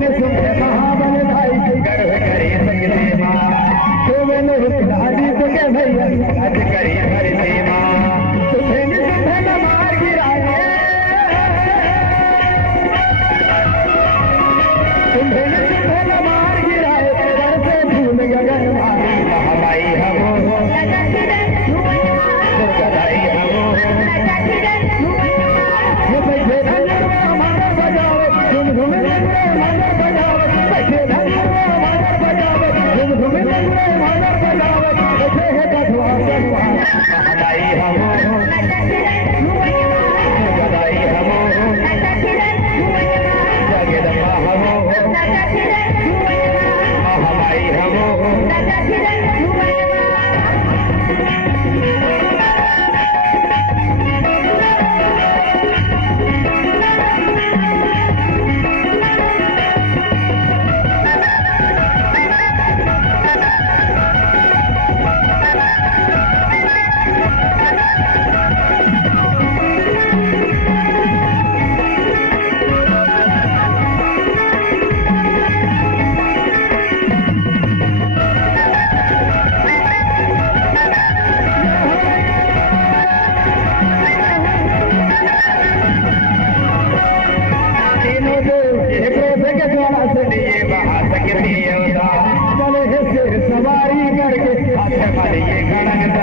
ने सुने महाबल भाई गर्व करे सकते माँ तुम्हें दादी तो के भैया राज करे हर से माँ तुम्हें न मार गिराए तुम्हें न मार गिराए घर से भूल गगन मारी महाबाई हमो गदाई हमो ये बैठे धन्यवा मानर बजावे झुम झुम मानर बजावे बैठे धन्यवा मानर बजावे झुम झुम मानर बजावे बैठे है कठवा महाबाई हमो गदाई हमो जगदम्बा हमो महाबाई हमो सवारी करके हाथ में ये गणन